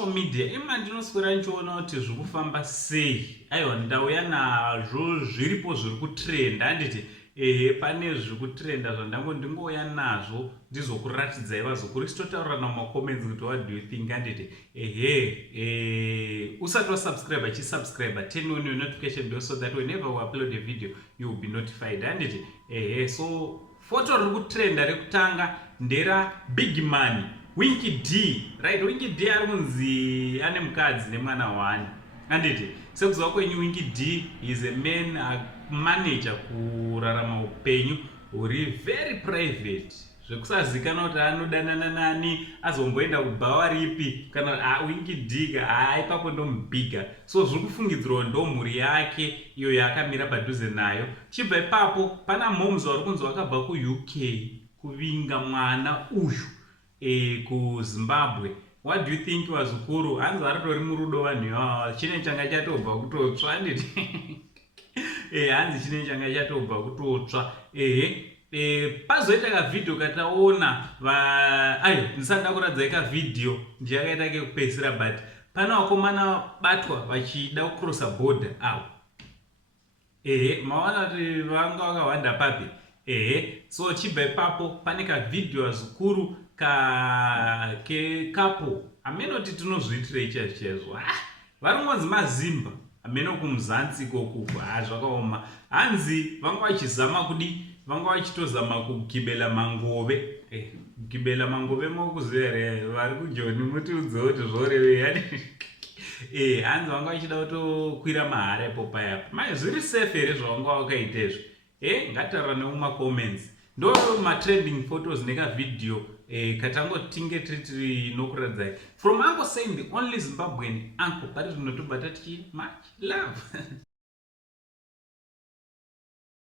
social media ndinoswera ndichiona kuti zviri kufamba sei. Aiwa, ndauya nazvo zviripo zviri kutrenda. Handiti pane zviri kutrenda ndingouya nazvo ndizokuratidzai vazokuritotaurira mumacomments kuti what do you think. Handiti usati wasubscribe chisubscribe, turn on your notification bell so that whenever we upload a video you will be notified. Handiti so foto riri kutrenda rekutanga ndera big money Winky D, right? Winky D ari kunzi ane mukadzi nemwana wani. Handiti sekuziva kwenyu Winky D is a man manager kurarama upenyu uri very private, zvekusazikanwa kuti anodanana nani, azomboenda kubhawa ripi, kana Winky D ipapo ndomubiga. So zviri kufungidzirwa ndomhuri yake iyo yakamira padhuze nayo. Chibva ipapo pana moms vari kunzi vakabva kuUK kuvinga mwana uyu kuZimbabwe. What do you think vazukuru? Hanzi varitori murudo vanhu chine changa chatobva kutotsva. Handiti hanzi chine changa chatobva kutotsva. Pazoita kavidhio kataona ndisada kuradzai kavidhio ndiyakaita kekupedzisira, but pana vakomana batwa vachida kucrossa border avo. Maona kuti vanga vakawanda papi. So chibva ipapo pane kavidhio vazukuru kekapo amenoti tinozviitira ichaizvo vari ngonzi mazimba ameno kumuzansi kokuko zvakaoma. Hanzi vanga vachizama kudi, vanga vachitozama kugibela mangove. Kugibela mangove mokuziva here vari kujoni mutiudze kuti zvorevei. Hanzi vanga vachida kutokwira mahara ipo payapa. Mai zviri safe here zvavanga vakaita izvo? Ngatitaura nemumacomments. Ndo matrending photos nekavidhio katangotinge tiri nokuradzai. From Uncle saying the only Zimbabwean uncle, pari zvinotobata tichi much love.